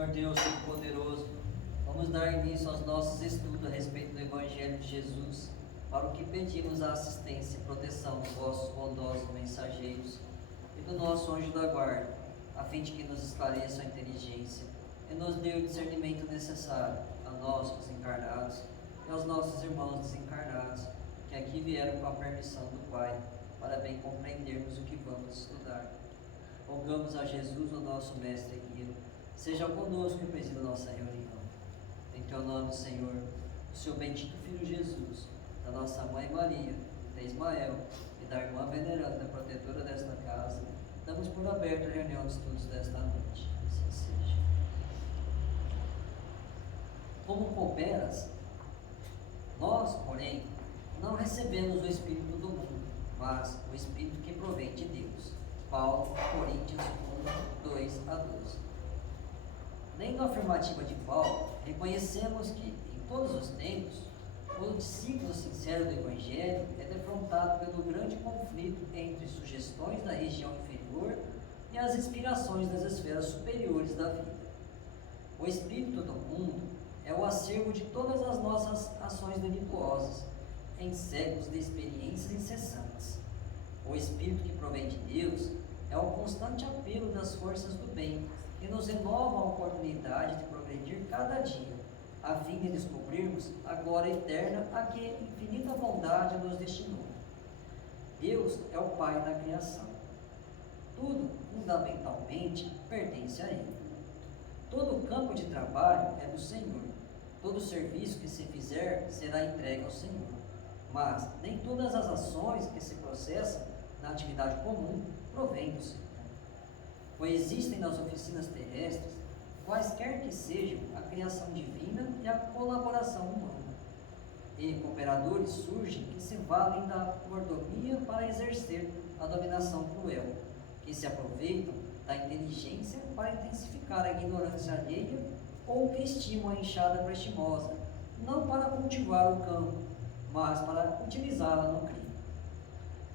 Senhor Deus Todo-Poderoso, vamos dar início aos nossos estudos a respeito do Evangelho de Jesus, para o que pedimos a assistência e proteção dos vossos bondosos mensageiros e do nosso anjo da guarda, a fim de que nos esclareçam a inteligência e nos dê o discernimento necessário a nós, os encarnados, e aos nossos irmãos desencarnados, que aqui vieram com a permissão do Pai, para bem compreendermos o que vamos estudar. Rogamos a Jesus, o nosso Mestre e Guia, seja conosco e presida nossa reunião. Em teu nome, Senhor, do seu bendito Filho Jesus, da nossa Mãe Maria, de Ismael e da irmã veneranda, protetora desta casa, damos por aberta a reunião de estudos desta noite. Assim seja. Como cooperas, nós, porém, não recebemos o Espírito do mundo, mas o Espírito que provém de Deus. Paulo, Coríntios 1, 2 a 12. Lendo a afirmativa de Paulo, reconhecemos que, em todos os tempos, o discípulo sincero do Evangelho é defrontado pelo grande conflito entre sugestões da região inferior e as inspirações das esferas superiores da vida. O Espírito do mundo é o acervo de todas as nossas ações delituosas, em séculos de experiências incessantes. O Espírito que provém de Deus é o constante apelo das forças do bem, que nos renova a oportunidade de progredir cada dia, a fim de descobrirmos a glória eterna a que infinita bondade nos destinou. Deus é o Pai da criação. Tudo, fundamentalmente, pertence a Ele. Todo o campo de trabalho é do Senhor. Todo serviço que se fizer será entregue ao Senhor. Mas nem todas as ações que se processam na atividade comum provêm do Senhor. Pois existem nas oficinas terrestres, quaisquer que sejam a criação divina e a colaboração humana. E cooperadores surgem que se valem da mordomia para exercer a dominação cruel, que se aproveitam da inteligência para intensificar a ignorância alheia ou que estimam a enxada prestimosa, não para cultivar o campo, mas para utilizá-la no crime.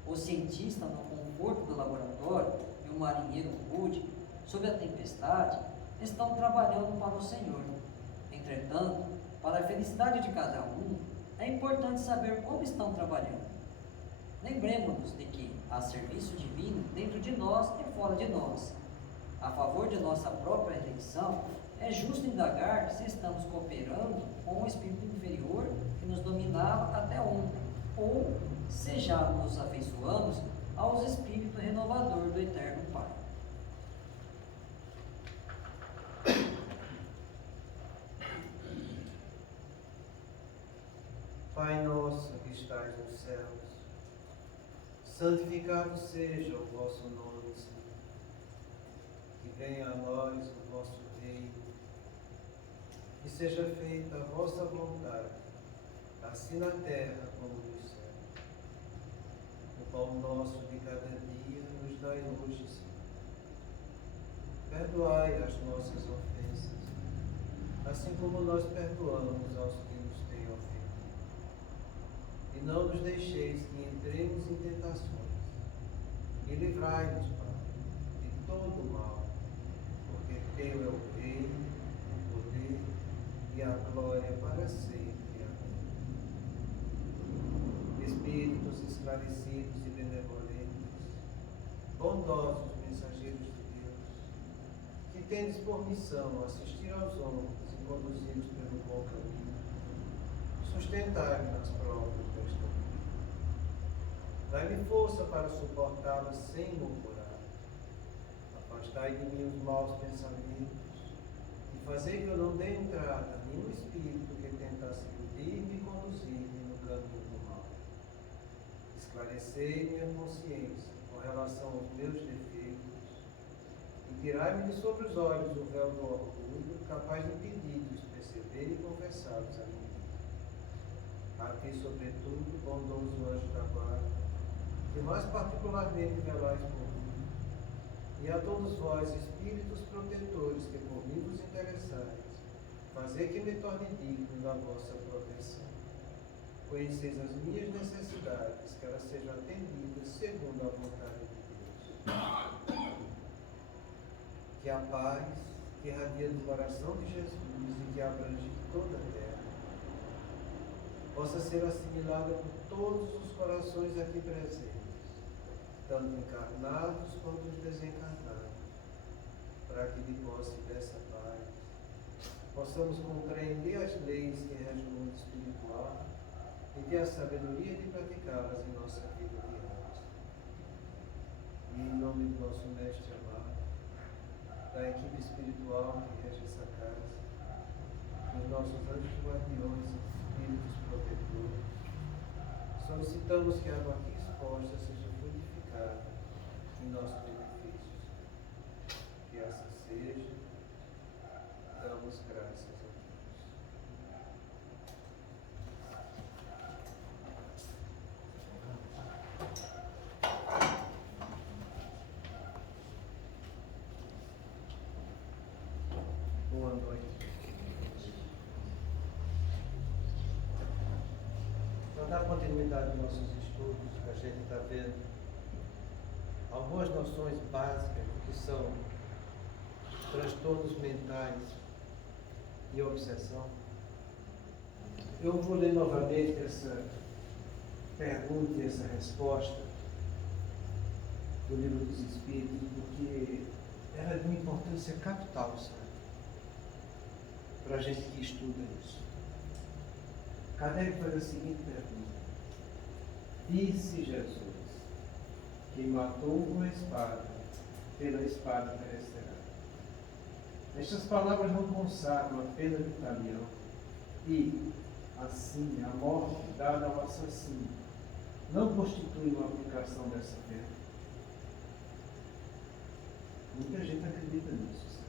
O cientista no conforto do laboratório e o marinheiro rude, sob a tempestade, estão trabalhando para o Senhor. Entretanto, para a felicidade de cada um, é importante saber como estão trabalhando. Lembremos-nos de que há serviço divino dentro de nós e fora de nós. A favor de nossa própria eleição, é justo indagar se estamos cooperando com o espírito inferior que nos dominava até ontem, ou se já nos afeiçoamos aos espíritos renovador do Eterno Pai. Pai nosso que estais nos céus, santificado seja o vosso nome, Senhor. Que venha a nós o vosso reino, que seja feita a vossa vontade, assim na terra como nos céus. O pão nosso de cada dia nos dai hoje, Senhor. Perdoai as nossas ofensas, assim como nós perdoamos aos que nos têm ofendido. E não nos deixeis que entremos em tentações, e livrai-nos, Pai, de todo o mal, porque teu é o reino, o poder e a glória para sempre. Amém. Espíritos esclarecidos e benevolentes, bondosos mensageiros de Deus, que tendes por missão assistir aos homens e conduzi-los pelo bom caminho, sustentai-me nas provas desta vida. Dai-me força para suportá-las sem murmurar. Afastai de mim os maus pensamentos e fazei que eu não dê entrada a nenhum espírito que tentasse iludir-me e conduzir-me no caminho do mal. Esclarecei minha consciência com relação aos meus defeitos e tirai-me de sobre os olhos o véu do orgulho, capaz de impedir-os perceber e confessá-los a mim. A ti, sobretudo, bondoso anjo da guarda, que mais particularmente velais por mim, e a todos vós, espíritos protetores, que por mim vos interessais, fazei que me torne digno da vossa proteção. Conheceis as minhas necessidades, que elas sejam atendidas segundo a vontade de Deus. Que a paz, que irradia do coração de Jesus e que abrange toda a terra, possa ser assimilada por todos os corações aqui presentes, tanto encarnados quanto os desencarnados, para que de posse dessa paz possamos compreender as leis que regem o mundo espiritual e ter a sabedoria de praticá-las em nossa vida diária. E em nome do nosso Mestre amado, da equipe espiritual que rege essa casa, dos nossos anjos guardiões, espíritos protetores, solicitamos que a água aqui exposta seja purificada em nossos benefícios. Que assim seja, damos graças a Deus. Boa noite. Para dar continuidade aos nossos estudos, a gente está vendo algumas noções básicas do que são transtornos mentais e obsessão. Eu vou ler novamente essa pergunta e essa resposta do Livro dos Espíritos, porque ela é de uma importância capital, sabe? Para a gente que estuda isso. Kardec faz a seguinte pergunta: disse Jesus, que matou com a espada, pela espada perecerá. Estas palavras não consagram a pena de talião e, assim, a morte dada ao assassino não constitui uma aplicação dessa pena. Muita gente acredita nisso, sabe?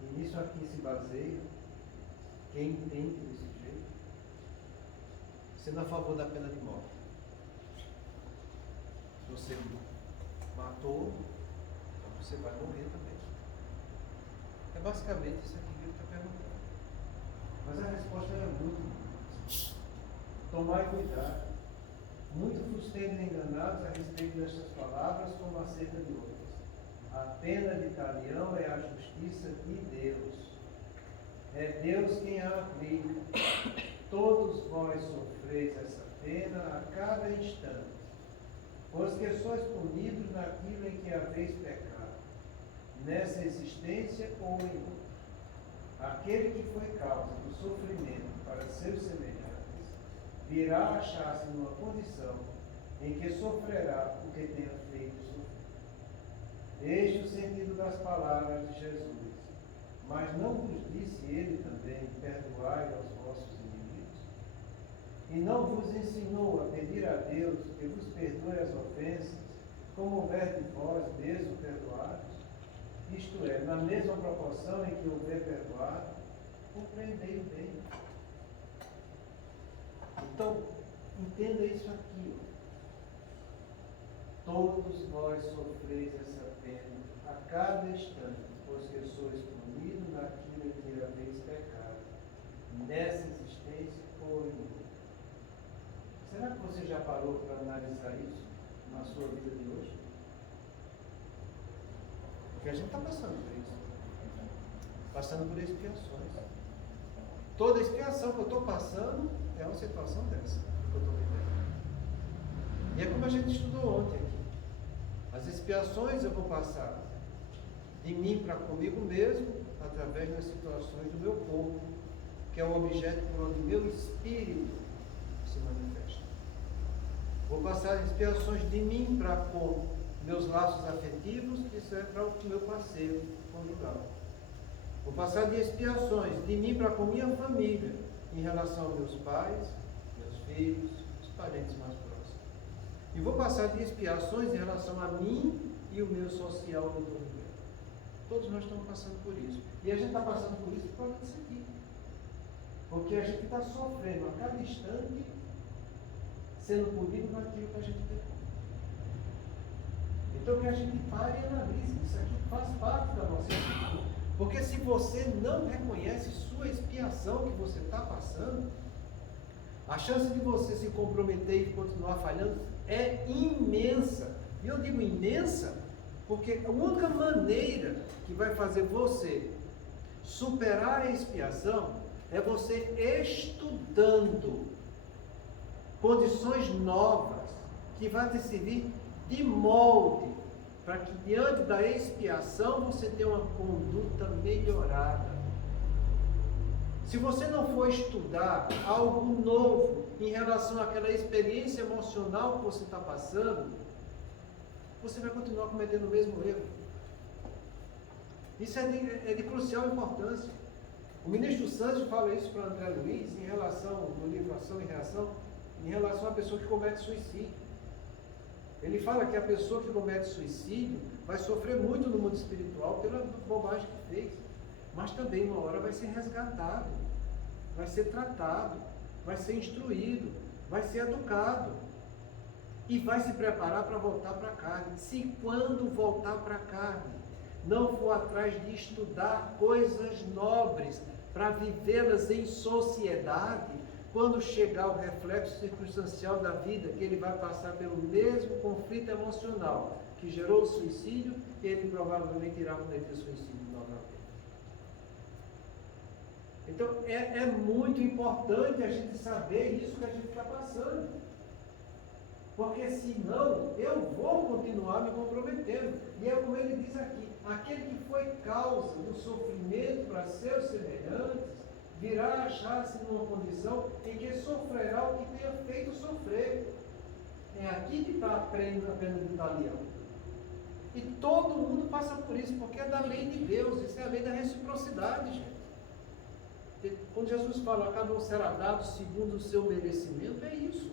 E nisso aqui se baseia quem entende desse jeito, sendo a favor da pena de morte. Se você matou, então você vai morrer também. É basicamente isso aqui que ele está perguntando. Mas a resposta é muito simples. Tomai cuidado. Muitos vos têm enganados a respeito destas palavras como acerca de outras. A pena de talião é a justiça de Deus. É Deus quem a aplica. Todos vós sofreis essa pena a cada instante, pois que sois punidos naquilo em que haveis pecado, nessa existência ou em outra. Aquele que foi causa do sofrimento para seus semelhantes, virá achar-se numa condição em que sofrerá o que tenha feito sofrer. Este é o sentido das palavras de Jesus. Mas não vos disse ele também, perdoai aos vossos inimigos? E não vos ensinou a pedir a Deus que vos perdoe as ofensas, como houver de vós mesmo perdoados? Isto é, na mesma proporção em que houver perdoado, compreendei bem. Então, entenda isso aqui. Todos vós sofreis essa pena a cada instante, pois que sois punidos naquilo em que haveis pecado, nessa existência ou em outra. Será que você já parou para analisar isso na sua vida de hoje? Porque a gente está passando por isso. Passando por expiações. Toda expiação que eu estou passando é uma situação dessa que eu estou vivendo. E é como a gente estudou ontem aqui. As expiações eu vou passar de mim para comigo mesmo, através das situações do meu corpo, que é o objeto por onde meu espírito se manifesta. Vou passar expiações de mim para com meus laços afetivos, que isso é para o meu parceiro conjugal. Vou passar de expiações de mim para com minha família, em relação aos meus pais, meus filhos, os parentes mais próximos. E vou passar de expiações em relação a mim e o meu social no torno dele. Todos nós estamos passando por isso. E a gente está passando por isso por causa disso aqui. Porque a gente está sofrendo a cada instante, sendo punido naquilo que a gente pecou. Então que a gente pare e analise. Isso aqui faz parte da nossa vida. Porque se você não reconhece sua expiação que você está passando, a chance de você se comprometer e continuar falhando é imensa. E eu digo imensa Porque a única maneira que vai fazer você superar a expiação é você estudando condições novas que vai te servir de molde para que diante da expiação você tenha uma conduta melhorada. Se você não for estudar algo novo em relação àquela experiência emocional que você está passando, você vai continuar cometendo o mesmo erro. Isso é de crucial importância. O ministro Santos fala isso para André Luiz em relação, no livro Ação e Reação, em relação à pessoa que comete suicídio. Ele fala que a pessoa que comete suicídio vai sofrer muito no mundo espiritual pela bobagem que fez. Mas também uma hora vai ser resgatado, vai ser tratado, vai ser instruído, vai ser educado e vai se preparar para voltar para a carne. Se quando voltar para a carne não for atrás de estudar coisas nobres para vivê-las em sociedade, quando chegar o reflexo circunstancial da vida, que ele vai passar pelo mesmo conflito emocional que gerou o suicídio, ele provavelmente irá cometer suicídio novamente. Então é muito importante a gente saber isso que a gente está passando. Porque senão eu vou continuar me comprometendo. E é como ele diz aqui, aquele que foi causa do sofrimento para seus semelhantes, virá achar-se numa condição em que sofrerá o que tenha feito sofrer. É aqui que está a pena de Italião. E todo mundo passa por isso, porque é da lei de Deus, isso é a lei da reciprocidade, gente. Quando Jesus fala, cada um será dado segundo o seu merecimento, é isso.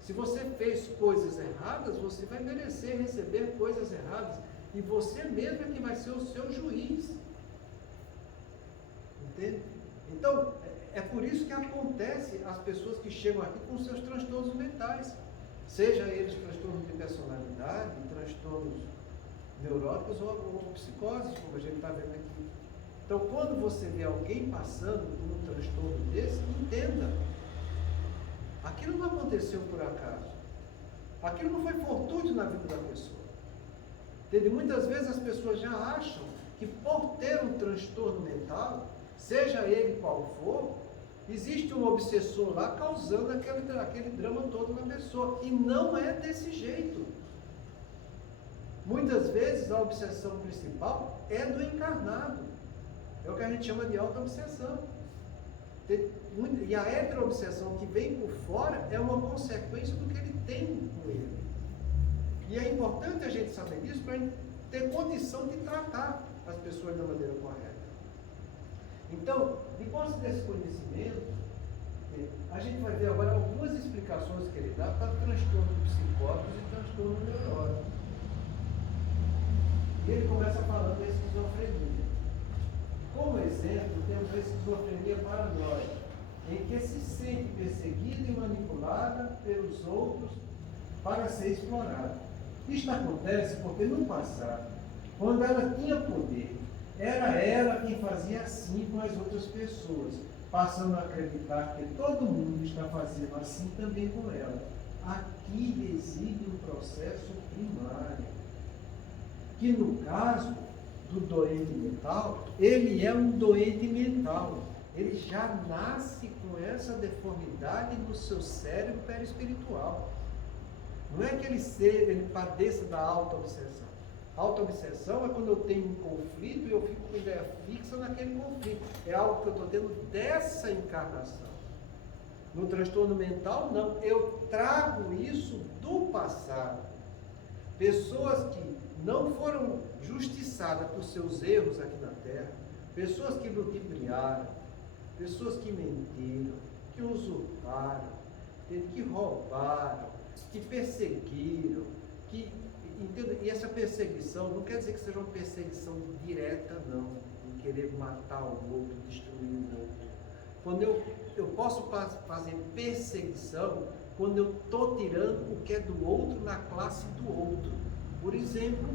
Se você fez coisas erradas, você vai merecer receber coisas erradas. E você mesmo é que vai ser o seu juiz. Entende? Então, é por isso que acontece as pessoas que chegam aqui com seus transtornos mentais. Seja eles transtornos de personalidade, transtornos neuróticos ou psicoses, como a gente está vendo aqui. Então, quando você vê alguém passando por um transtorno desse, entenda. Aquilo não aconteceu por acaso. Aquilo não foi fortuito na vida da pessoa. Entende? Muitas vezes as pessoas já acham que por ter um transtorno mental, seja ele qual for, existe um obsessor lá causando aquele drama todo na pessoa. E não é desse jeito. Muitas vezes a obsessão principal é do encarnado. É o que a gente chama de auto-obsessão. E a heteroobsessão que vem por fora é uma consequência do que ele tem com ele. E é importante a gente saber disso para a gente ter condição de tratar as pessoas da maneira correta. Então, depois desse conhecimento, a gente vai ver agora algumas explicações que ele dá para transtornos psicóticos e transtornos neurológicos. E ele começa falando da esquizofrenia. Como exemplo, temos a esquizofrenia paranoica, em que se sente perseguida e manipulada pelos outros para ser explorada. Isto acontece porque no passado, quando ela tinha poder, era ela quem fazia assim com as outras pessoas, passando a acreditar que todo mundo está fazendo assim também com ela. Aqui reside um processo primário, que no caso do doente mental, ele é um doente mental. Ele já nasce com essa deformidade no seu cérebro perispiritual. Não é que ele padeça da auto-obsessão. Auto-obsessão é quando eu tenho um conflito e eu fico com a ideia fixa naquele conflito. É algo que eu estou tendo dessa encarnação. No transtorno mental, não. Eu trago isso do passado. Pessoas que não foram justiçadas por seus erros aqui na Terra, pessoas que ludibriaram, pessoas que mentiram, que usurparam, que roubaram, que perseguiram, e essa perseguição não quer dizer que seja uma perseguição direta, não, em querer matar o outro, destruir o outro. Quando eu posso fazer perseguição quando eu estou tirando o que é do outro na classe do outro. Por exemplo,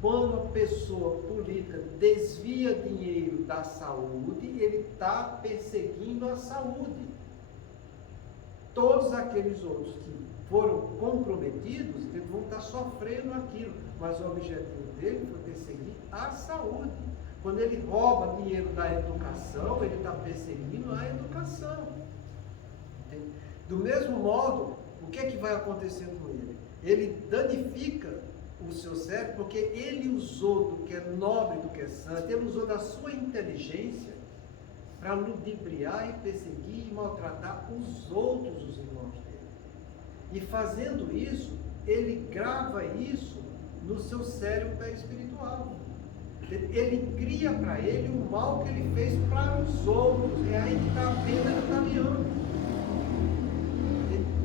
quando a pessoa política desvia dinheiro da saúde, ele está perseguindo a saúde. Todos aqueles outros que foram comprometidos, eles vão estar sofrendo aquilo. Mas o objetivo dele foi perseguir a saúde. Quando ele rouba dinheiro da educação, ele está perseguindo a educação. Entende? Do mesmo modo, o que é que vai acontecer com ele? Ele danifica o seu cérebro porque ele usou do que é nobre, do que é santo, ele usou da sua inteligência para ludibriar e perseguir e maltratar os outros, os irmãos dele. E fazendo isso, ele grava isso no seu cérebro espiritual. Ele cria para ele o mal que ele fez para os outros. É aí que está a pena italiana.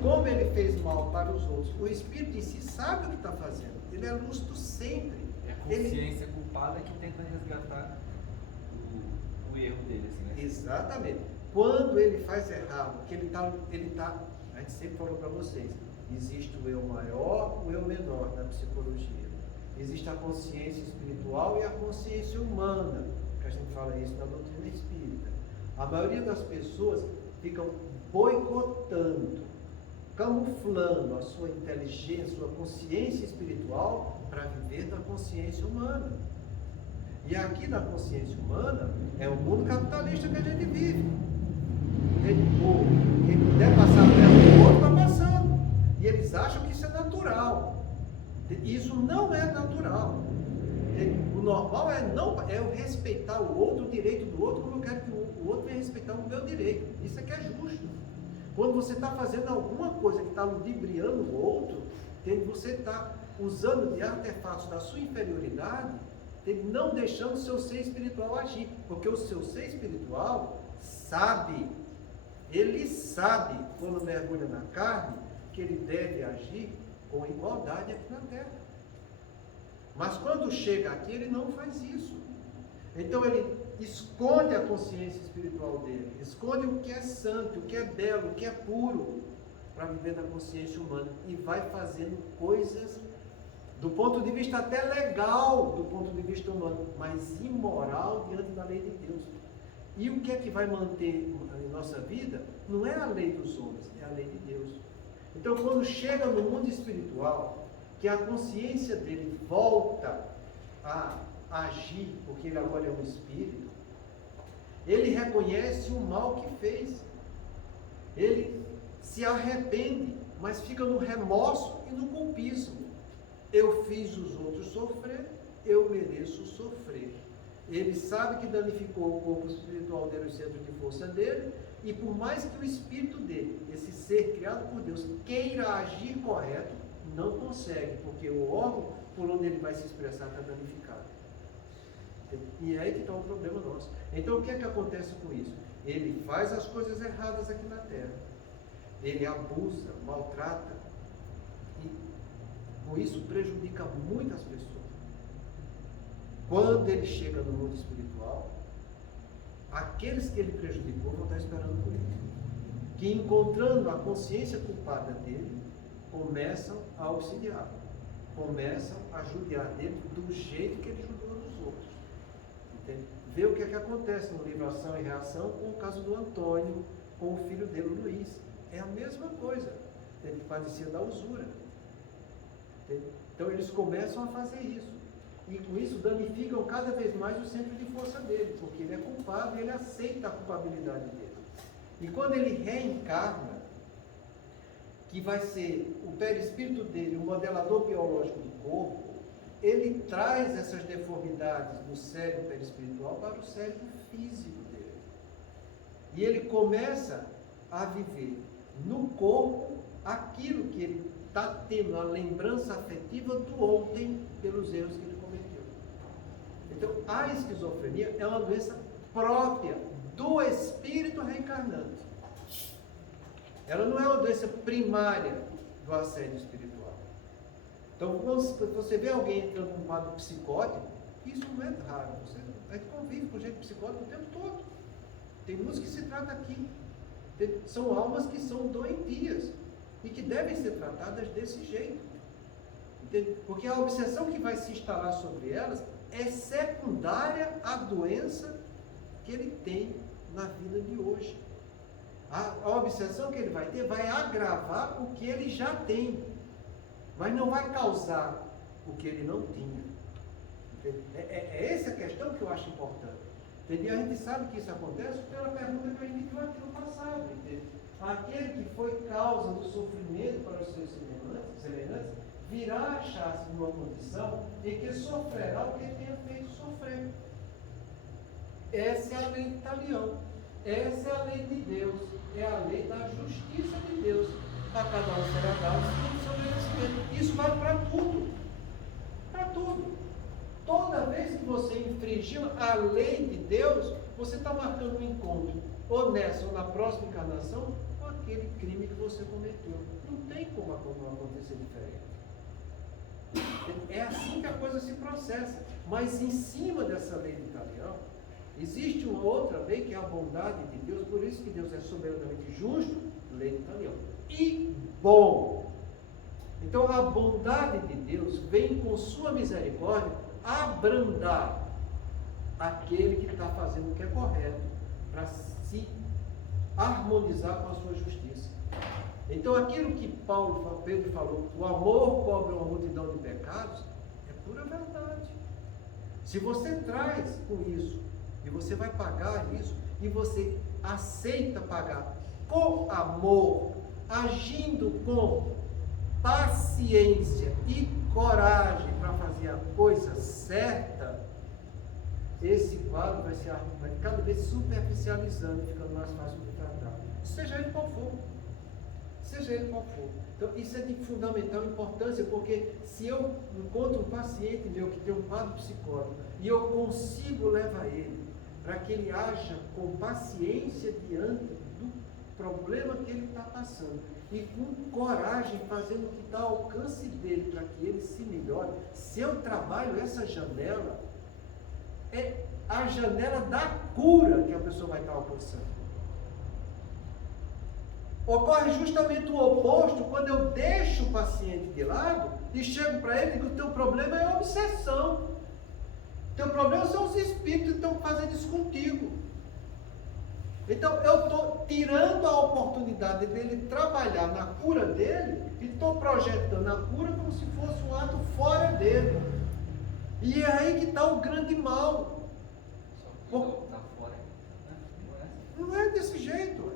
Como ele fez mal para os outros, o Espírito em si sabe o que está fazendo. Ele é lúcido sempre. É a consciência culpada que tenta resgatar o erro dele. Assim, né? Exatamente. Quando ele faz errado, que ele tá, a gente sempre falou para vocês, existe o eu maior, o eu menor na psicologia. Existe a consciência espiritual e a consciência humana, que a gente fala isso na doutrina espírita. A maioria das pessoas ficam boicotando, camuflando a sua inteligência, sua consciência espiritual para viver na consciência humana. E aqui na consciência humana é o mundo capitalista que a gente vive. Quem puder passar perto do outro, está passando. E eles acham que isso é natural. Isso não é natural. O normal é eu respeitar o outro, o direito do outro, como eu quero que o outro venha respeitar o meu direito. Isso é que é justo. Quando você está fazendo alguma coisa que está ludibriando o outro, você está usando de artefatos da sua inferioridade, não deixando o seu ser espiritual agir. Porque o seu ser espiritual sabe, ele sabe, quando mergulha na carne, que ele deve agir com igualdade aqui na terra. Mas quando chega aqui, ele não faz isso. Então ele esconde a consciência espiritual dele, esconde o que é santo, o que é belo, o que é puro, para viver na consciência humana. E vai fazendo coisas, do ponto de vista até legal, do ponto de vista humano, mas imoral diante da lei de Deus. E o que é que vai manter a nossa vida? Não é a lei dos homens, é a lei de Deus. Então, quando chega no mundo espiritual, que a consciência dele volta a agir, porque ele agora é um espírito, ele reconhece o mal que fez. Ele se arrepende, mas fica no remorso e no culpismo. Eu fiz os outros sofrer, eu mereço sofrer. Ele sabe que danificou o corpo espiritual dele, o centro de força dele, e por mais que o espírito dele, esse ser criado por Deus, queira agir correto, não consegue, porque o órgão por onde ele vai se expressar está danificado. E é aí que está o problema nosso. Então o que é que acontece com isso? Ele faz as coisas erradas aqui na terra. Ele abusa, maltrata, e com isso prejudica muitas pessoas. Quando ele chega no mundo espiritual, aqueles que ele prejudicou vão estar esperando por ele. Que encontrando a consciência culpada dele, começam a auxiliar, começam a judiar dele do jeito que ele judiou dos outros. Entende? Vê o que é que acontece no livro Ação e Reação com o caso do Antônio, com o filho dele, o Luiz. É a mesma coisa. Ele parecia da usura. Entende? Então eles começam a fazer isso. E com isso danificam cada vez mais o centro de força dele, porque ele é culpado e ele aceita a culpabilidade dele. E quando ele reencarna, que vai ser o perispírito dele, o modelador biológico do corpo, ele traz essas deformidades do cérebro perispiritual para o cérebro físico dele. E ele começa a viver no corpo aquilo que ele está tendo, a lembrança afetiva do ontem pelos erros que ele cometeu. Então, a esquizofrenia é uma doença própria do espírito reencarnante. Ela não é uma doença primária do assédio espiritual. Então, quando você vê alguém entrando num quadro psicótico, isso não é raro. A gente convive com gente psicótica o tempo todo. Tem uns que se trata aqui. São almas que são doentias e que devem ser tratadas desse jeito. Entende? Porque a obsessão que vai se instalar sobre elas é secundária à doença que ele tem na vida de hoje. A obsessão que ele vai ter vai agravar o que ele já tem, mas não vai causar o que ele não tinha. É essa a questão que eu acho importante. Entendeu? A gente sabe que isso acontece pela pergunta que a gente viu aqui no passado. Entendeu? Aquele que foi causa do sofrimento para os seus semelhantes virá achar-se numa condição em que sofrerá o que tenha feito sofrer. Essa é a lei de Talião. Essa é a lei de Deus. É a lei da justiça de Deus. A cada um será dado segundo o seu merecimento. Isso vale para tudo. Para tudo. Toda vez que você infringiu a lei de Deus, você está marcando um encontro, ou nessa ou na próxima encarnação, com aquele crime que você cometeu. Não tem como acontecer diferente. É assim que a coisa se processa. Mas em cima dessa lei de Talião, existe uma outra lei que é a bondade de Deus, por isso que Deus é soberanamente justo, lei de Talião, e bom. Então a bondade de Deus vem com sua misericórdia abrandar aquele que está fazendo o que é correto, para se harmonizar com a sua justiça. Então aquilo que Pedro falou, o amor cobre uma multidão de pecados, é pura verdade. Se você traz com isso, e você vai pagar isso, e você aceita pagar com amor, agindo com paciência e coragem para fazer a coisa certa, esse quadro vai cada vez superficializando, ficando mais fácil de tratar. Seja ele qual for. Seja ele qual for. Então, isso é de fundamental importância, porque se eu encontro um paciente meu que tem um quadro psicótico e eu consigo levar ele para que ele haja com paciência diante do problema que ele está passando e com coragem fazendo o que está ao alcance dele para que ele se melhore, se eu trabalho essa janela, é a janela da cura que a pessoa vai estar alcançando. Ocorre justamente o oposto quando eu deixo o paciente de lado e chego para ele e digo: o teu problema é a obsessão. O teu problema são os espíritos que estão fazendo isso contigo. Então eu estou tirando a oportunidade dele trabalhar na cura dele e estou projetando a cura como se fosse um ato fora dele. E é aí que está o grande mal. Só que está fora, né? Não é desse jeito.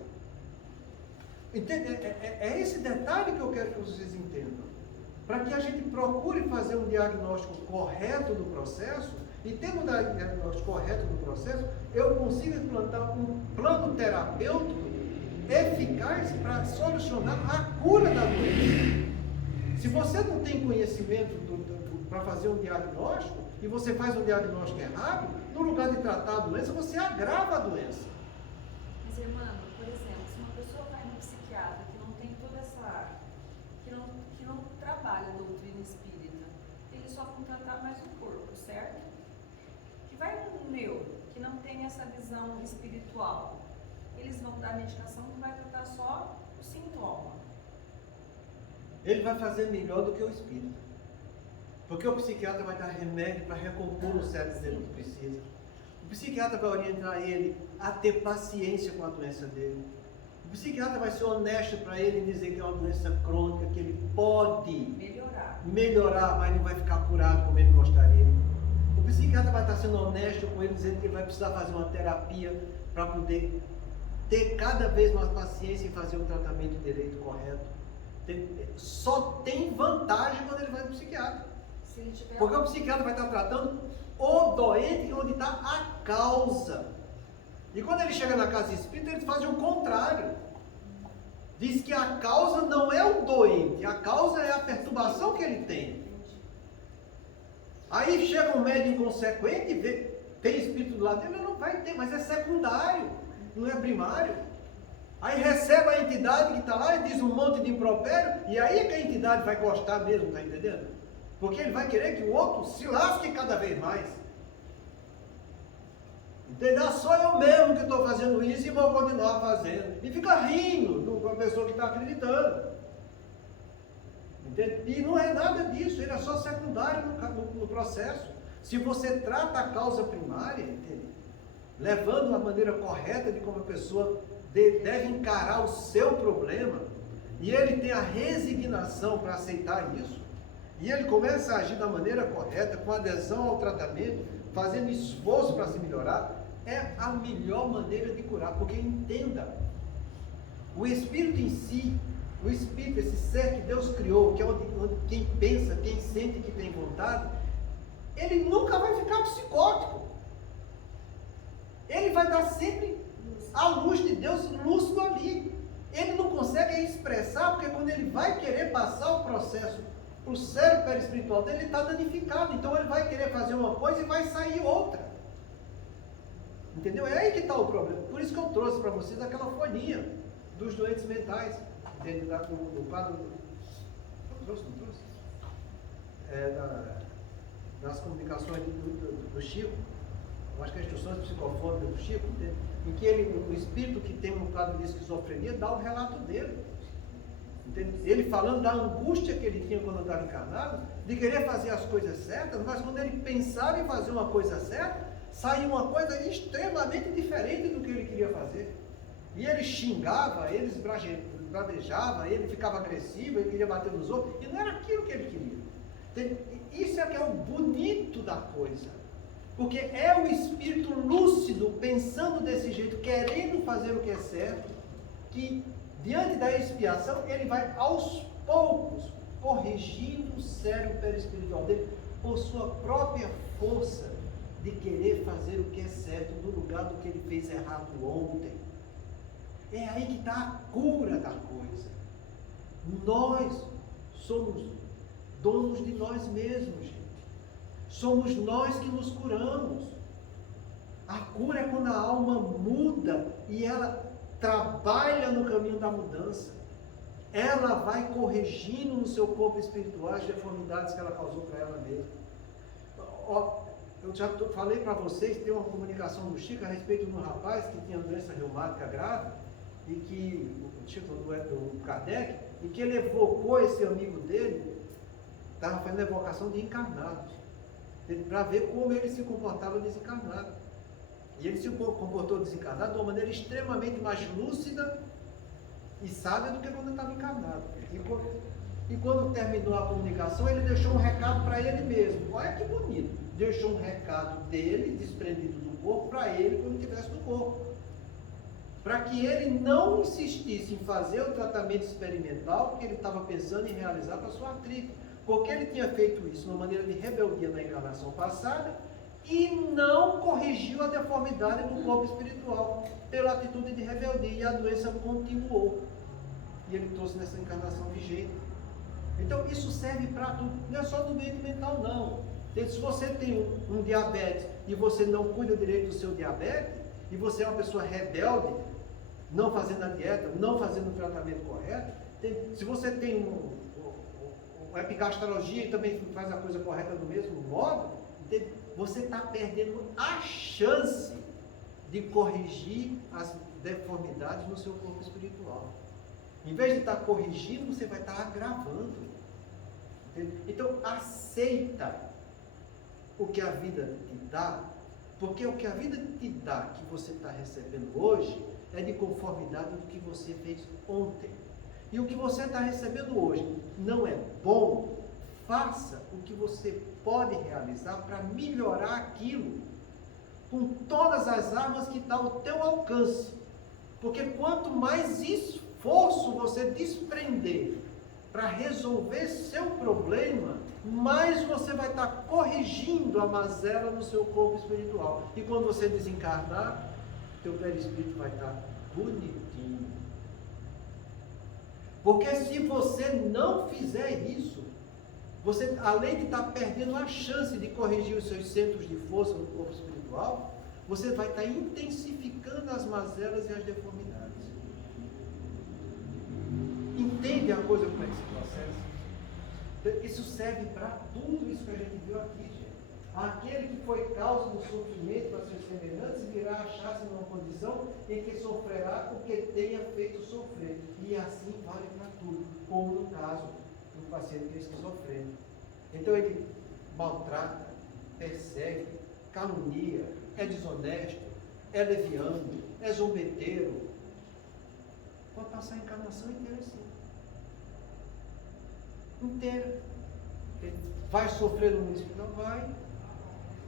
É esse detalhe que eu quero que vocês entendam. Para que a gente procure fazer um diagnóstico correto do processo, e tendo um diagnóstico correto do processo, eu consigo implantar um plano terapêutico eficaz para solucionar a cura da doença. Se você não tem conhecimento para fazer um diagnóstico, e você faz um diagnóstico errado, no lugar de tratar a doença, você agrava a doença. Mas, irmão, por exemplo, se uma pessoa vai no psiquiatra que não tem toda essa... que não trabalha a doutrina espírita, eles só vão tratar mais o corpo, certo? Que vai no neuro, que não tem essa visão espiritual, eles vão dar medicação que vai tratar só o sintoma. Ele vai fazer melhor do que o espírito. Porque o psiquiatra vai dar remédio para recompor o cérebro dele que precisa. O psiquiatra vai orientar ele a ter paciência com a doença dele. O psiquiatra vai ser honesto para ele dizer que é uma doença crônica, que ele pode melhorar, mas não vai ficar curado como ele gostaria. O psiquiatra vai estar sendo honesto com ele, dizendo que ele vai precisar fazer uma terapia para poder ter cada vez mais paciência em fazer o tratamento direito, correto. Só tem vantagem quando ele vai no psiquiatra. Porque o psiquiatra vai estar tratando o doente onde está a causa. E quando ele chega na casa espírita, eles fazem o contrário. Diz que a causa não é o doente, a causa é a perturbação que ele tem. Aí chega um médico inconsequente e vê, tem espírito do lado dele, não vai ter, mas é secundário, não é primário. Aí recebe a entidade que está lá e diz um monte de impropério, e aí é que a entidade vai gostar mesmo, está entendendo? Porque ele vai querer que o outro se lasque cada vez mais. Entendeu? Só eu mesmo que estou fazendo isso e vou continuar fazendo. E fica rindo com a pessoa que está acreditando. Entende? E não é nada disso, ele é só secundário no processo. Se você trata a causa primária, entende? Levando a maneira correta de como a pessoa deve encarar o seu problema, e ele tem a resignação para aceitar isso, e ele começa a agir da maneira correta, com adesão ao tratamento, fazendo esforço para se melhorar, é a melhor maneira de curar. Porque entenda, o espírito em si, o espírito, esse ser que Deus criou, que é onde quem pensa, quem sente que tem vontade, ele nunca vai ficar psicótico. Ele vai dar sempre a luz de Deus lúcido ali. Ele não consegue expressar, porque quando ele vai querer passar o processo para o cérebro perispiritual dele, ele está danificado. Então ele vai querer fazer uma coisa e vai sair outra. Entendeu? É aí que está o problema. Por isso que eu trouxe para vocês aquela folhinha dos doentes mentais. Dentro do quadro. Não trouxe? Das comunicações do Chico. Eu acho que as instruções psicofônicas do Chico, em que o espírito que tem um quadro de esquizofrenia dá o relato dele. Entende? Ele falando da angústia que ele tinha quando estava encarnado, de querer fazer as coisas certas, mas quando ele pensava em fazer uma coisa certa, saía uma coisa extremamente diferente do que ele queria fazer. E ele xingava, ele esbravejava, ele ficava agressivo, ele queria bater nos outros, e não era aquilo que ele queria. Entende? Isso é que é o bonito da coisa. Porque é o espírito lúcido, pensando desse jeito, querendo fazer o que é certo, que diante da expiação, ele vai aos poucos corrigindo o cérebro perispiritual dele por sua própria força de querer fazer o que é certo no lugar do que ele fez errado ontem. É aí que está a cura da coisa. Nós somos donos de nós mesmos, gente. Somos nós que nos curamos. A cura é quando a alma muda e ela trabalha no caminho da mudança. Ela vai corrigindo no seu corpo espiritual as deformidades que ela causou para ela mesma. Eu já falei para vocês, tem uma comunicação do Chico a respeito de um rapaz que tinha doença reumática grave, e que, o Chico do Kardec, e que ele evocou esse amigo dele, estava fazendo a evocação de encarnados, para ver como ele se comportava desencarnado. E ele se comportou desencarnado de uma maneira extremamente mais lúcida e sábia do que quando estava encarnado. E quando terminou a comunicação, ele deixou um recado para ele mesmo. Olha que bonito. Deixou um recado dele, desprendido do corpo, para ele quando estivesse no corpo. Para que ele não insistisse em fazer o tratamento experimental que ele estava pensando em realizar para sua artrite. Porque ele tinha feito isso de uma maneira de rebeldia na encarnação passada e não corrigiu a deformidade do corpo espiritual pela atitude de rebeldia, e a doença continuou. E ele trouxe nessa encarnação vigente. Então isso serve para tudo, não é só do doente mental não. Se você tem um diabetes e você não cuida direito do seu diabetes, e você é uma pessoa rebelde, não fazendo a dieta, não fazendo o tratamento correto, se você tem uma epigastrologia e também faz a coisa correta do mesmo modo, você está perdendo a chance de corrigir as deformidades no seu corpo espiritual. Em vez de estar corrigindo, você vai estar agravando. Entende? Então, aceita o que a vida te dá, porque o que a vida te dá, que você está recebendo hoje, é de conformidade do que você fez ontem. E o que você está recebendo hoje não é bom, faça o que você pode realizar para melhorar aquilo, com todas as armas que estão ao teu alcance. Porque quanto mais esforço você desprender para resolver seu problema, mais você vai estar corrigindo a mazela no seu corpo espiritual. E quando você desencarnar, teu perispírito vai estar bonitinho. Porque se você não fizer isso, você, além de estar perdendo a chance de corrigir os seus centros de força no corpo espiritual, você vai estar intensificando as mazelas e as deformidades. Entende a coisa como é que se processa? Isso serve para tudo isso que a gente viu aqui, gente. Aquele que foi causa do sofrimento para seus semelhantes virá achar-se numa condição em que sofrerá o que tenha feito sofrer. E assim vale para tudo, como no caso do paciente que é esquizofrênico. Então ele maltrata, persegue, calunia, é desonesto, é leviano, é zombeteiro, Pode passar a encarnação inteira assim. Inteira. Ele vai sofrer no mundo espiritual? Vai.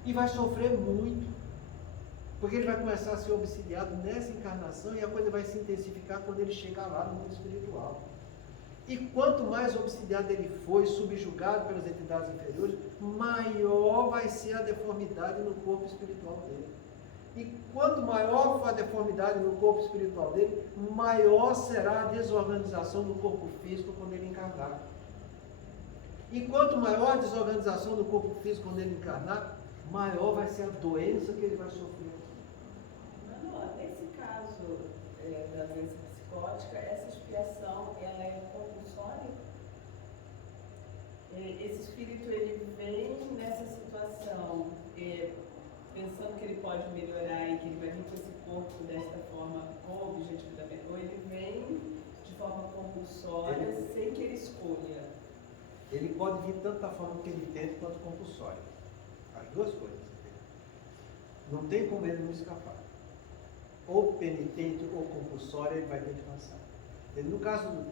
E vai sofrer muito. Porque ele vai começar a ser obsidiado nessa encarnação e a coisa vai se intensificar quando ele chegar lá no mundo espiritual. E quanto mais obsidiado ele foi, subjugado pelas entidades inferiores, maior vai ser a deformidade no corpo espiritual dele. E quanto maior for a deformidade no corpo espiritual dele, maior será a desorganização do corpo físico quando ele encarnar. E quanto maior a desorganização do corpo físico quando ele encarnar, maior vai ser a doença que ele vai sofrer. Não, nesse caso da doença psicótica, essa expiação, ela é compulsória? Esse espírito, ele vem nessa situação, pensando que ele pode melhorar e que ele vai vir com esse corpo desta forma, com o objetivo da melhora, ou ele vem de forma compulsória, sem que ele escolha? Ele pode vir tanto da forma penitente quanto compulsória. As duas coisas. Não tem como ele não escapar. Ou penitente ou compulsória, ele vai ter que passar. No caso do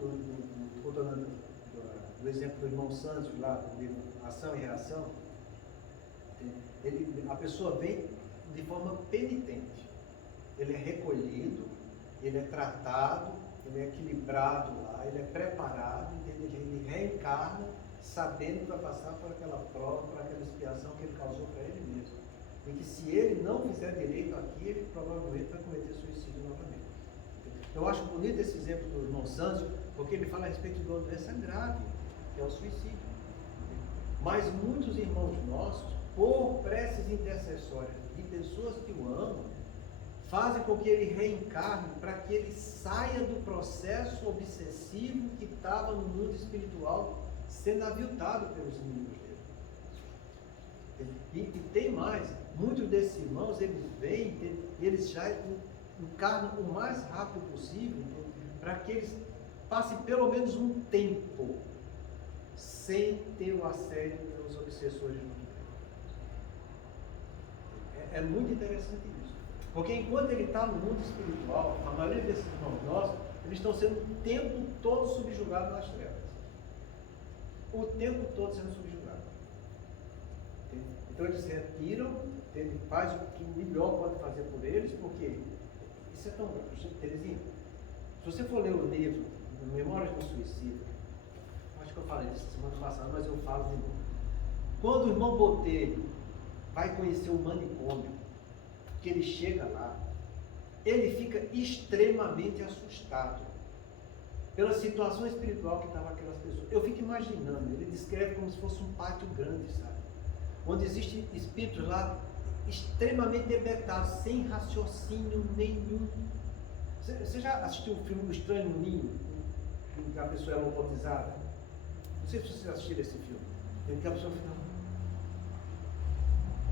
exemplo do irmão Santos, lá do livro Ação e Reação, a pessoa vem de forma penitente. Ele é recolhido, ele é tratado, ele é equilibrado lá, ele é preparado, ele reencarna, sabendo que vai passar por aquela prova, por aquela expiação que ele causou para ele mesmo. E que se ele não fizer direito aqui, ele provavelmente vai cometer suicídio novamente. Eu acho bonito esse exemplo do irmão Santos, porque ele fala a respeito de uma doença grave, que é o suicídio. Mas muitos irmãos nossos, por preces intercessórias de pessoas que o amam, fazem com que ele reencarne para que ele saia do processo obsessivo que estava no mundo espiritual, sendo aviltado pelos inimigos dele. E tem mais, muitos desses irmãos, eles vêm, eles já encarnam o mais rápido possível, para que eles passem pelo menos um tempo sem ter o assédio dos obsessores do mundo. É muito interessante isso. Porque enquanto ele está no mundo espiritual, a maioria desses irmãos nossos, eles estão sendo o tempo todo subjugados nas trevas. O tempo todo sendo subjugados. Então eles se retiram, ele faz o que melhor pode fazer por eles, porque isso é tão grande. Terezinha, se você for ler o livro Memórias do Suicida, acho que eu falei isso semana passada, mas eu falo de novo. Quando o irmão Botelho vai conhecer o manicômio, que ele chega lá, ele fica extremamente assustado pela situação espiritual que estava aquelas pessoas. Eu fico imaginando, ele descreve como se fosse um pátio grande, sabe? Onde existem espíritos lá extremamente debetados, sem raciocínio nenhum. Você já assistiu o filme O Estranho no Ninho, em que a pessoa é lobotomizada? Não sei se vocês assistiram esse filme. Em que a pessoa fica...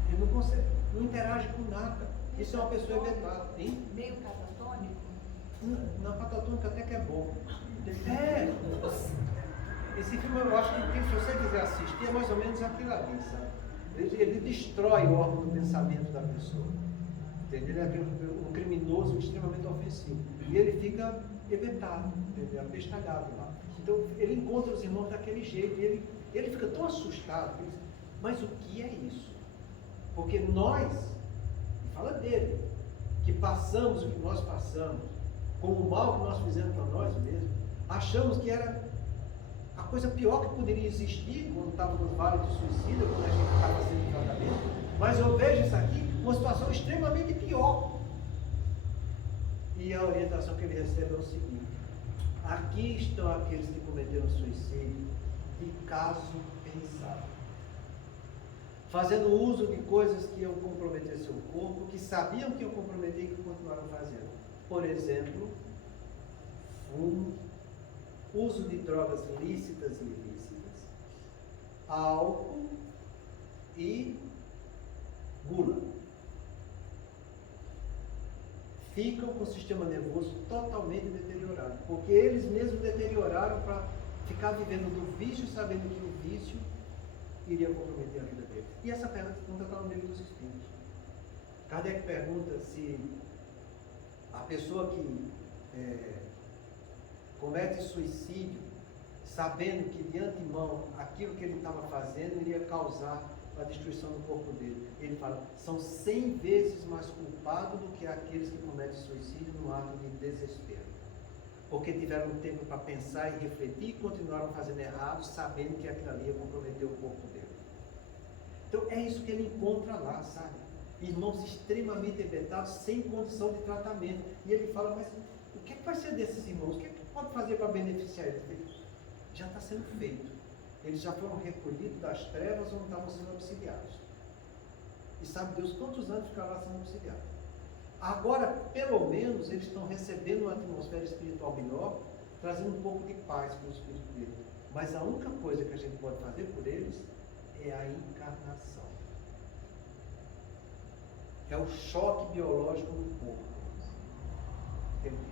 Ele não consegue, não interage com nada. Isso é uma pessoa debetada, hein? Meio catatônico? Na catatônica até que é bom. Esse filme eu acho que se você quiser assistir, é mais ou menos aquilo ali, sabe? Ele destrói o órgão do pensamento da pessoa. Entendeu? Ele é um criminoso extremamente ofensivo. E ele fica ebetado, entendeu? Abestalhado lá. Então ele encontra os irmãos daquele jeito. E ele fica tão assustado. Ele diz, mas o que é isso? Porque nós, fala dele, que passamos o que nós passamos, com o mal que nós fizemos para nós mesmos, achamos que era a coisa pior que poderia existir quando estava no vale do suicídio, quando a gente estava sendo tratamento, mas eu vejo isso aqui uma situação extremamente pior. E a orientação que ele recebe é o seguinte: aqui estão aqueles que cometeram suicídio de caso pensado, fazendo uso de coisas que iam comprometer seu corpo, que sabiam que iam comprometer e que continuaram fazendo. Por exemplo, fumo, uso de drogas lícitas e ilícitas, álcool e gula. Ficam com o sistema nervoso totalmente deteriorado, porque eles mesmos deterioraram para ficar vivendo do vício, sabendo que o vício iria comprometer a vida dele. E essa pergunta está no livro dos Espíritos. Kardec pergunta se a pessoa que comete suicídio, sabendo que de antemão aquilo que ele estava fazendo iria causar a destruição do corpo dele. Ele fala, são 100 vezes mais culpados do que aqueles que cometem suicídio no ato de desespero. Porque tiveram tempo para pensar e refletir e continuaram fazendo errado, sabendo que aquilo ali ia comprometer o corpo dele. Então é isso que ele encontra lá, sabe? Irmãos extremamente hebetados, sem condição de tratamento. E ele fala, mas o que vai ser desses irmãos? O que pode fazer para beneficiar eles? Já está sendo feito. Eles já foram recolhidos das trevas onde estavam sendo auxiliados. E sabe Deus quantos anos ficaram lá sendo auxiliados? Agora, pelo menos, eles estão recebendo uma atmosfera espiritual melhor, trazendo um pouco de paz para o espírito deles. Mas a única coisa que a gente pode fazer por eles é a encarnação. É o choque biológico no corpo.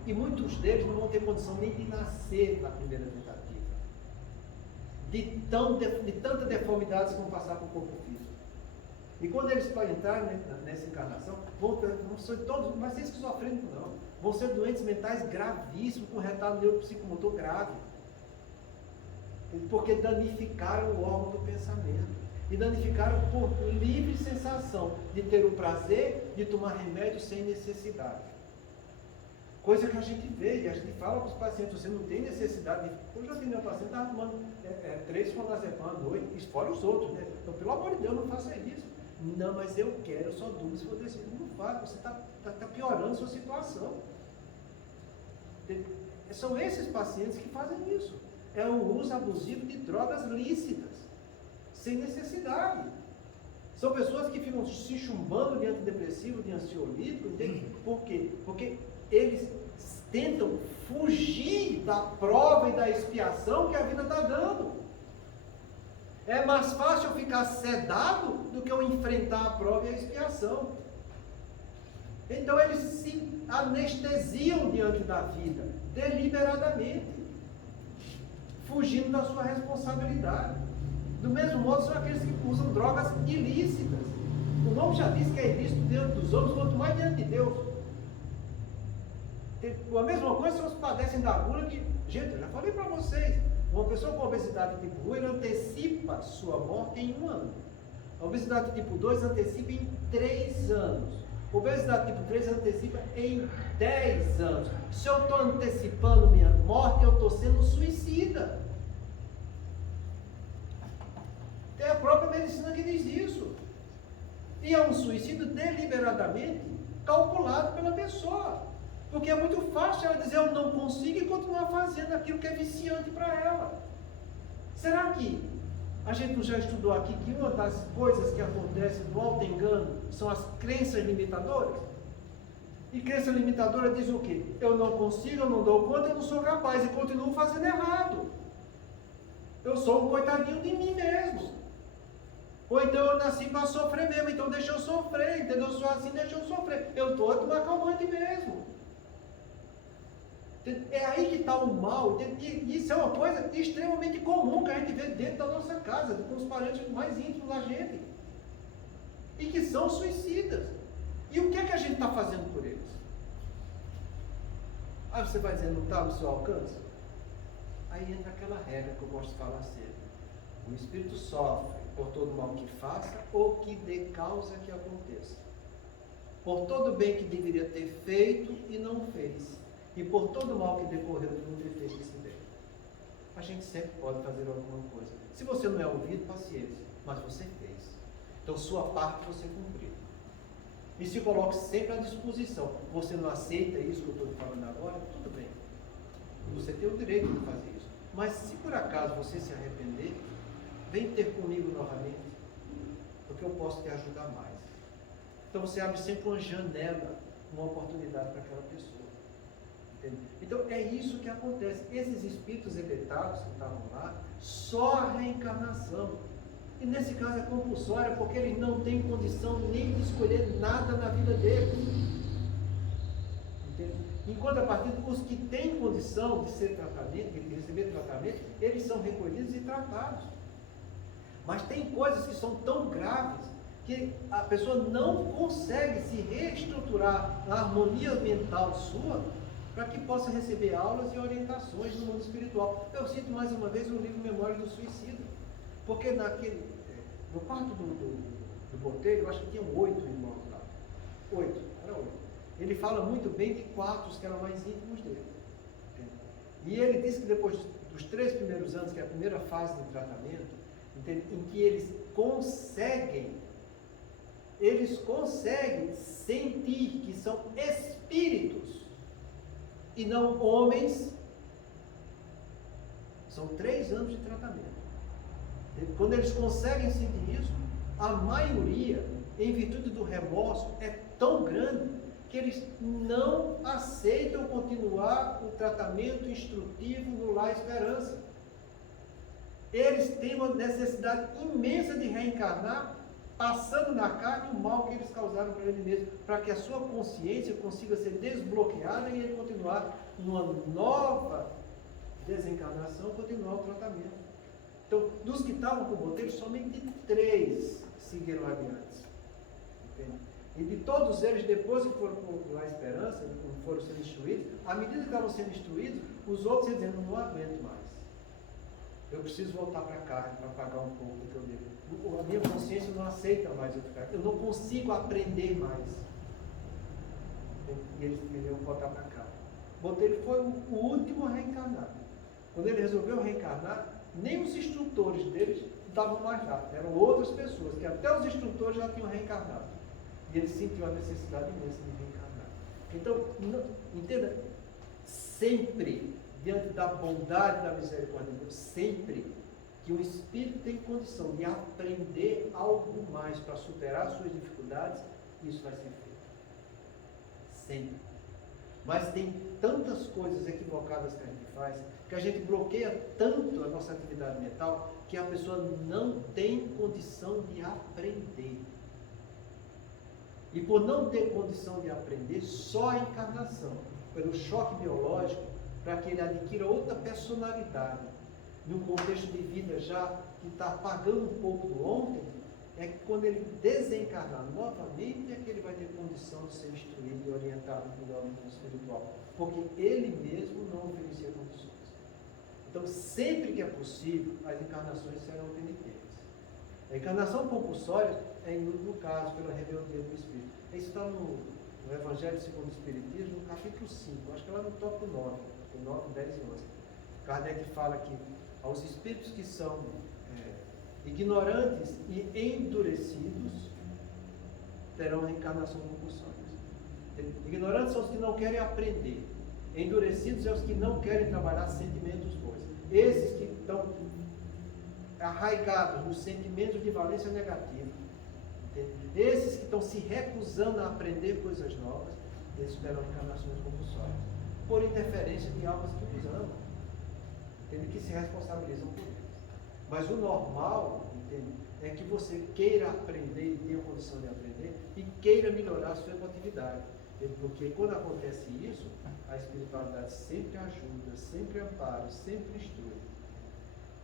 E muitos deles não vão ter condição nem de nascer na primeira tentativa. De tanta deformidade que vão passar para o corpo físico. E quando eles para entrar nessa encarnação, vão ser todos, mas ser esquizofrênicos não. Vão ser doentes mentais gravíssimos, com retardo neuropsicomotor grave. Porque danificaram o órgão do pensamento. E danificaram por livre sensação de ter o prazer de tomar remédio sem necessidade. Coisa que a gente vê, e a gente fala para os pacientes, você não tem necessidade de... Eu já tenho meu paciente, estava tomando 3 clonazepam à noite, fora os outros, né? Então, pelo amor de Deus, não faça isso. Não, mas eu quero, eu só durmo se for decidido. Não faz, você está piorando a sua situação. São esses pacientes que fazem isso. É o uso abusivo de drogas lícitas, sem necessidade. São pessoas que ficam se chumbando de antidepressivo, de ansiolítico, entende? Por quê? Porque eles tentam fugir da prova e da expiação que a vida está dando. É mais fácil eu ficar sedado do que eu enfrentar a prova e a expiação. Então eles se anestesiam diante da vida, deliberadamente, fugindo da sua responsabilidade. Do mesmo modo, são aqueles que usam drogas ilícitas. O nome já diz que é ilícito diante dos homens, quanto mais diante de Deus. A mesma coisa se eles padecem da gula, que, gente, eu já falei para vocês, uma pessoa com obesidade tipo 1, ele antecipa sua morte em 1 ano. A obesidade tipo 2 antecipa em 3 anos. A obesidade tipo 3 antecipa em 10 anos. Se eu estou antecipando minha morte, eu estou sendo suicida. É a própria medicina que diz isso. E é um suicídio deliberadamente calculado pela pessoa. Porque é muito fácil ela dizer eu não consigo e continuar fazendo aquilo que é viciante para ela. Será que a gente já estudou aqui que uma das coisas que acontece no auto-engano são as crenças limitadoras? E crença limitadora diz o quê? Eu não consigo, eu não dou conta, eu não sou capaz e continuo fazendo errado. Eu sou um coitadinho de mim mesmo. Ou então eu nasci para sofrer mesmo, então deixa eu sofrer, entendeu? Eu sou assim, deixa eu sofrer. Eu estou a tomar calmante mesmo. É aí que está o mal. E isso é uma coisa extremamente comum que a gente vê dentro da nossa casa, com os parentes mais íntimos da gente. E que são suicidas. E o que é que a gente está fazendo por eles? Aí você vai dizer, não está no seu alcance? Aí entra aquela regra que eu gosto de falar sempre. O espírito sofre por todo mal que faça ou que dê causa que aconteça. Por todo bem que deveria ter feito e não fez. E por todo mal que decorreu de não ter feito esse bem. A gente sempre pode fazer alguma coisa. Se você não é ouvido, paciência. Mas você fez. Então sua parte você cumpriu. E se coloque sempre à disposição. Você não aceita isso que eu estou falando agora? Tudo bem. Você tem o direito de fazer isso. Mas se por acaso você se arrepender, vem ter comigo novamente, porque eu posso te ajudar mais. Então você abre sempre uma janela, uma oportunidade para aquela pessoa. Entende? Então é isso que acontece. Esses espíritos hebetados que estavam lá, só a reencarnação. E nesse caso é compulsória, porque eles não têm condição nem de escolher nada na vida deles. Entende? Em contrapartida, os que têm condição de ser tratamento, de receber tratamento, eles são recolhidos e tratados. Mas tem coisas que são tão graves que a pessoa não consegue se reestruturar na harmonia mental sua para que possa receber aulas e orientações no mundo espiritual. Eu cito mais uma vez o livro Memória do Suicida, porque no quarto do Botelho, eu acho que tinham 8 irmãos lá. 8, era 8. Ele fala muito bem de 4 que eram mais íntimos dele. Entende? E ele diz que depois dos 3 primeiros anos, que é a primeira fase de tratamento, entende? Em que eles conseguem sentir que são espíritos e não homens. São 3 anos de tratamento. Quando eles conseguem sentir isso, a maioria, em virtude do remorso, é tão grande que eles não aceitam continuar o tratamento instrutivo no Lar Esperança. Eles têm uma necessidade imensa de reencarnar, passando na carne o mal que eles causaram para ele mesmo, para que a sua consciência consiga ser desbloqueada e ele continuar numa nova desencarnação, continuar o tratamento. Então, dos que estavam com o Botelho, somente 3 seguiram adiante. Entende? E de todos eles, depois que foram para a Esperança, foram sendo instruídos, à medida que estavam sendo instruídos, os outros iam dizendo, não aguento mais. Eu preciso voltar para a carne para pagar um pouco do que eu devo. A minha consciência não aceita mais eu ficar. Eu não consigo aprender mais. E eles queriam voltar para cá. Botelho foi o último a reencarnar. Quando ele resolveu reencarnar, nem os instrutores deles estavam mais lá. Eram outras pessoas, que até os instrutores já tinham reencarnado. E ele sentiu a necessidade imensa de reencarnar. Então, entenda, sempre, diante da bondade e da misericórdia de Deus, sempre que o espírito tem condição de aprender algo mais para superar suas dificuldades, isso vai ser feito. Sempre. Mas tem tantas coisas equivocadas que a gente faz, que a gente bloqueia tanto a nossa atividade mental, que a pessoa não tem condição de aprender. E por não ter condição de aprender, só a encarnação, pelo choque biológico, para que ele adquira outra personalidade, num contexto de vida já que está apagando um pouco do ontem, é que quando ele desencarnar novamente, é que ele vai ter condição de ser instruído e orientado pelo mundo espiritual. Porque ele mesmo não oferecia condições. Então, sempre que é possível, as encarnações serão penitentes. A encarnação compulsória é, no caso, pela rebeldia do Espírito. Isso está no Evangelho segundo o Espiritismo, no capítulo 5, acho que é lá no tópico 9, 9, 10 e 11. Kardec fala que aos espíritos que são ignorantes e endurecidos terão reencarnação compulsória. Ignorantes são os que não querem aprender. Endurecidos são os que não querem trabalhar sentimentos bons. Esses que estão arraigados nos sentimentos de valência negativa. Entende? Esses que estão se recusando a aprender coisas novas, eles terão reencarnações compulsórias. Por interferência de almas que os amam. Entende? Que se responsabilizam por eles. Mas o normal, entende, é que você queira aprender e tenha condição de aprender e queira melhorar a sua emotividade. Porque quando acontece isso, a espiritualidade sempre ajuda, sempre ampara, sempre instrui.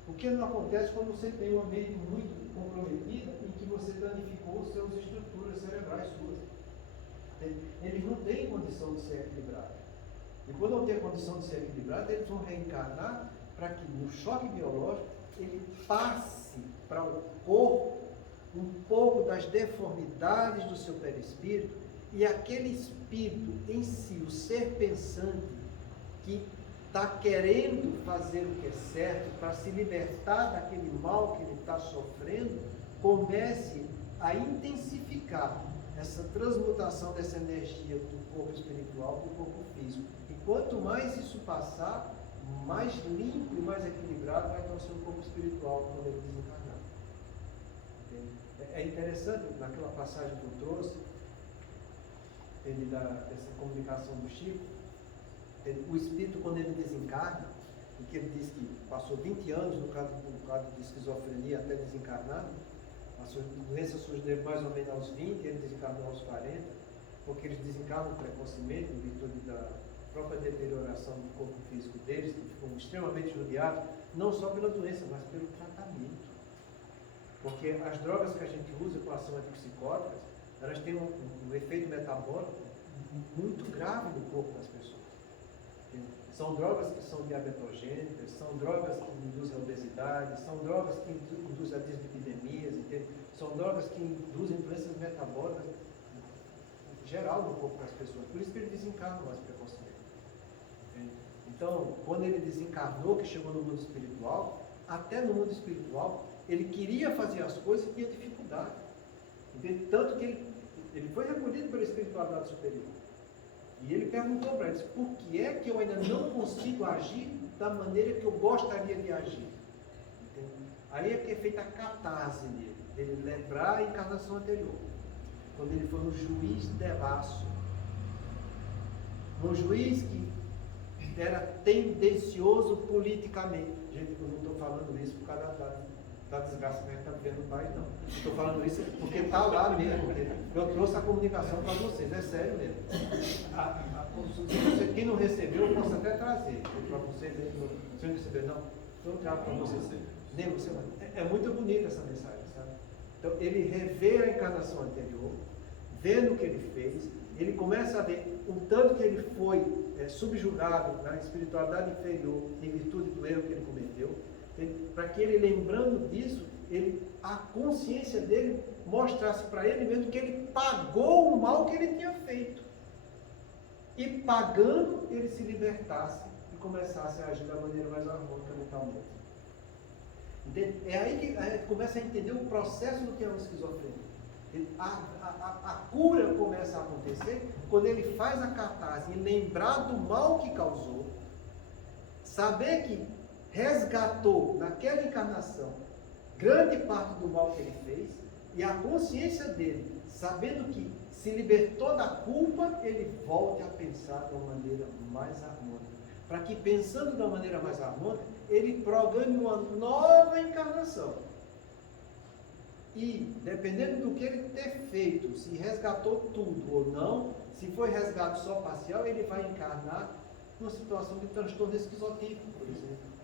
O que não acontece quando você tem uma mente muito comprometida em que você danificou suas estruturas cerebrais suas. Eles não têm condição de ser equilibrados. E quando não tem condição de ser equilibrado, eles vão reencarnar para que no choque biológico ele passe para o corpo um pouco das deformidades do seu perispírito e aquele espírito em si, o ser pensante, que está querendo fazer o que é certo para se libertar daquele mal que ele está sofrendo, comece a intensificar essa transmutação dessa energia do corpo espiritual para o corpo físico. E quanto mais isso passar, mais limpo e mais equilibrado vai estar o seu corpo espiritual quando ele desencarnar. Entende? É interessante, naquela passagem que eu trouxe, dessa comunicação do Chico, o espírito, quando ele desencarna, e que ele diz que passou 20 anos no caso de esquizofrenia até desencarnar, a doença surgiu mais ou menos aos 20, ele desencarnou aos 40, porque eles desencarnam precocemente, em virtude da própria deterioração do corpo físico deles, que ficam extremamente judiados, não só pela doença, mas pelo tratamento. Porque as drogas que a gente usa com ação antipsicóticas, elas têm um efeito metabólico muito grave no corpo das pessoas. São drogas que são diabetogênicas, são drogas que induzem a obesidade, são drogas que induzem a dislipidemias, entende? São drogas que induzem doenças metabólicas geral no corpo das pessoas. Por isso que ele desencarna mais precocemente. Entende? Então, quando ele desencarnou, que chegou no mundo espiritual, até no mundo espiritual, ele queria fazer as coisas e tinha dificuldade. Entende? Tanto que ele foi recolhido pela espiritualidade superior. E ele perguntou para eles, por que é que eu ainda não consigo agir da maneira que eu gostaria de agir? Entende? Aí é que é feita a catarse dele lembrar a encarnação anterior. Quando ele foi um juiz devasso. Um juiz que era tendencioso politicamente. Gente, eu não estou falando isso por causa da desgraça que a gente está vivendo no país, não. Estou falando isso porque está lá mesmo. Eu trouxe a comunicação para vocês, é sério mesmo. Quem não recebeu, eu posso até trazer para vocês. Se não receber, não, eu trago para vocês. Nem você, é muito bonita essa mensagem, sabe? Então, ele revê a encarnação anterior, vendo o que ele fez, ele começa a ver o tanto que ele foi subjugado na espiritualidade inferior em virtude do erro que ele cometeu, para que ele, lembrando disso, a consciência dele mostrasse para ele mesmo que ele pagou o mal que ele tinha feito. E pagando, ele se libertasse e começasse a agir da maneira mais harmônica mentalmente. É aí que a gente começa a entender o processo do que é uma esquizofrenia. A cura começa a acontecer quando ele faz a catarse e lembrar do mal que causou, saber que resgatou naquela encarnação grande parte do mal que ele fez, e a consciência dele, sabendo que se libertou da culpa, ele volte a pensar de uma maneira mais harmônica. Para que, pensando de uma maneira mais harmônica, ele programe uma nova encarnação. E, dependendo do que ele ter feito, se resgatou tudo ou não, se foi resgate só parcial, ele vai encarnar numa situação de transtorno esquizotípico, por exemplo.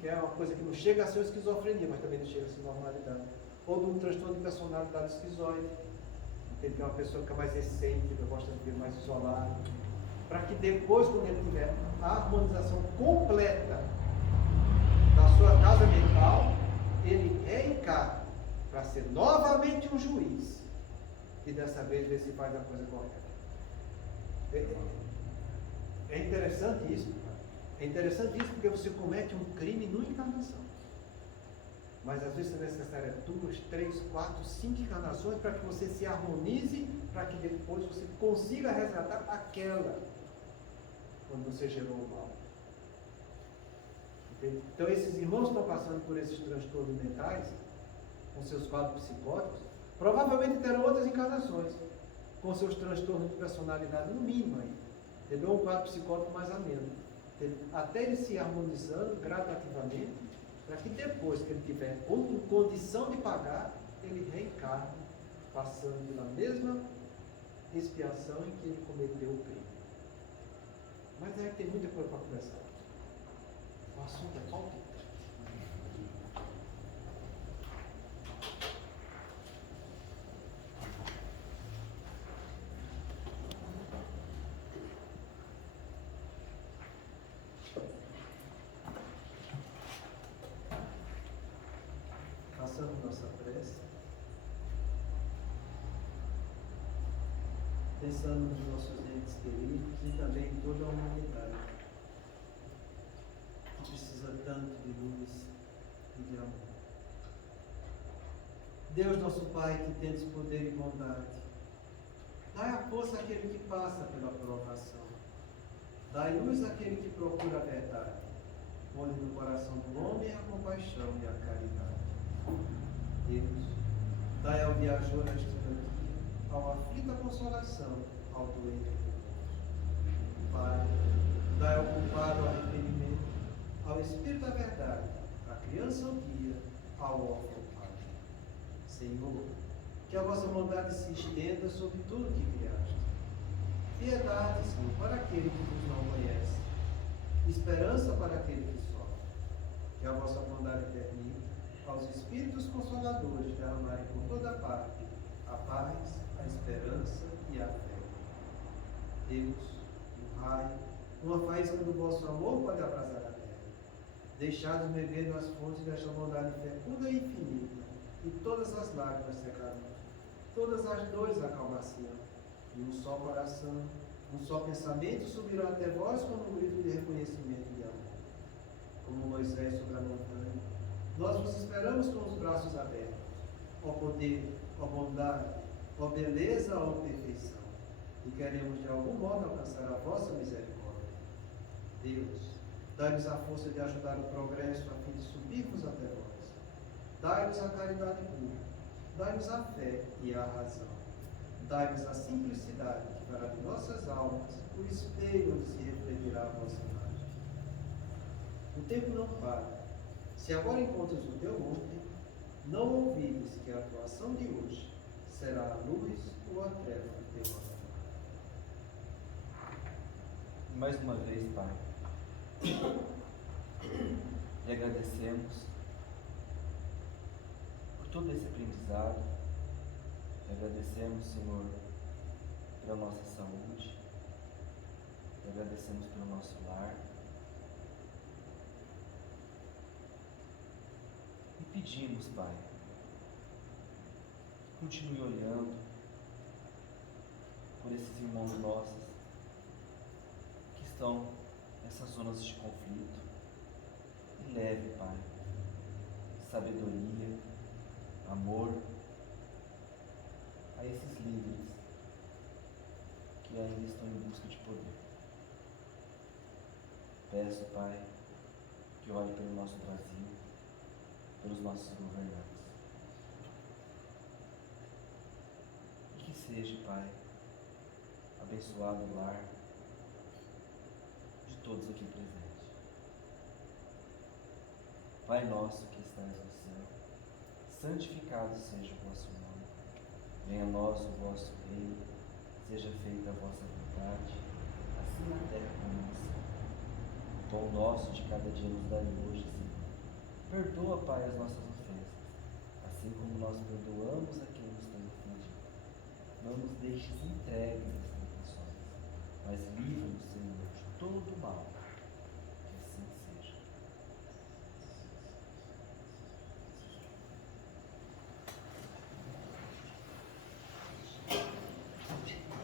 Que é uma coisa que não chega a ser uma esquizofrenia, mas também não chega a ser normalidade. Ou de um transtorno de personalidade esquizoide. Ele é uma pessoa que fica mais excêntrica, gosta de viver mais isolado. Para que depois, quando ele tiver a harmonização completa da sua casa mental, ele reencarna para ser novamente um juiz. E dessa vez ver se faz a coisa correta. É interessante isso. É interessante isso porque você comete um crime numa encarnação. Mas às vezes é necessário 2, 3, 4, 5 encarnações para que você se harmonize, para que depois você consiga resgatar aquela quando você gerou o mal. Entende? Então esses irmãos estão passando por esses transtornos mentais, com seus quadros psicóticos, provavelmente terão outras encarnações, com seus transtornos de personalidade no mínimo aí. Entendeu? Um quadro psicótico mais ameno. Até ele se harmonizando gradativamente, para que depois que ele tiver condição de pagar, ele reencarne, passando pela mesma expiação em que ele cometeu o crime. Mas aí tem muita coisa para conversar. O assunto é palpitante. Passando nossa prece, pensando nos nossos entes queridos e também em toda a humanidade, que precisa tanto de luz e de amor. Deus nosso Pai, que tens poder e bondade, dai a força àquele que passa pela provação, dai luz àquele que procura a verdade, põe no coração do homem a compaixão e a caridade. Deus, dai ao viajor a estadia, ao aflito a consolação, ao doente repouso. Pai, dai ao culpado o arrependimento, ao Espírito a verdade, à criança o guia, ao órfão o Pai. Senhor, que a vossa bondade se estenda sobre tudo o que criaste. Piedade, Senhor, para aquele que vos não conhece, esperança para aquele que sofre. Que a vossa bondade permita aos Espíritos Consoladores derramarem por toda parte a paz, a esperança e a fé. Deus, o raio, Uma faísca do vosso amor pode abrasar a terra. Deixados beber nas fontes desta bondade fecunda e infinita, e todas as lágrimas secarão, todas as dores acalmar-se-ão, e um só coração, um só pensamento subirá até vós como um grito de reconhecimento e de amor. Como Moisés sobre a montanha, nós vos esperamos com os braços abertos, ó poder, ó bondade, ó beleza, ó perfeição, e queremos de algum modo alcançar a vossa misericórdia. Deus, dai-nos a força de ajudar o progresso a fim de subirmos até vós. Dai-nos a caridade pura, dai-nos a fé e a razão. Dai-nos a simplicidade que fará de nossas almas o espelho onde se refletirá a vossa imagem. O tempo não para. Se agora encontras o teu ontem, não ouvides que a atuação de hoje será a luz ou a treva do teu amor. Mais uma vez, Pai, e agradecemos por todo esse aprendizado, e agradecemos, Senhor, pela nossa saúde, e agradecemos pelo nosso lar, e pedimos, Pai, que continue olhando por esses irmãos nossos que estão nessas zonas de conflito, e leve, Pai, sabedoria, amor a esses líderes que ainda estão em busca de poder. Peço, Pai, que olhe pelo nosso Brasil, pelos nossos governantes, e que seja, Pai, abençoado o lar de todos aqui presentes. Pai nosso que estás no céu, santificado seja o vosso nome. Venha a nós o vosso reino, seja feita a vossa vontade, assim na terra como no céu. O pão nosso de cada dia nos dai hoje, Senhor. Perdoa, Pai, as nossas ofensas, assim como nós perdoamos a quem nos tem ofendido. Não nos deixes entregues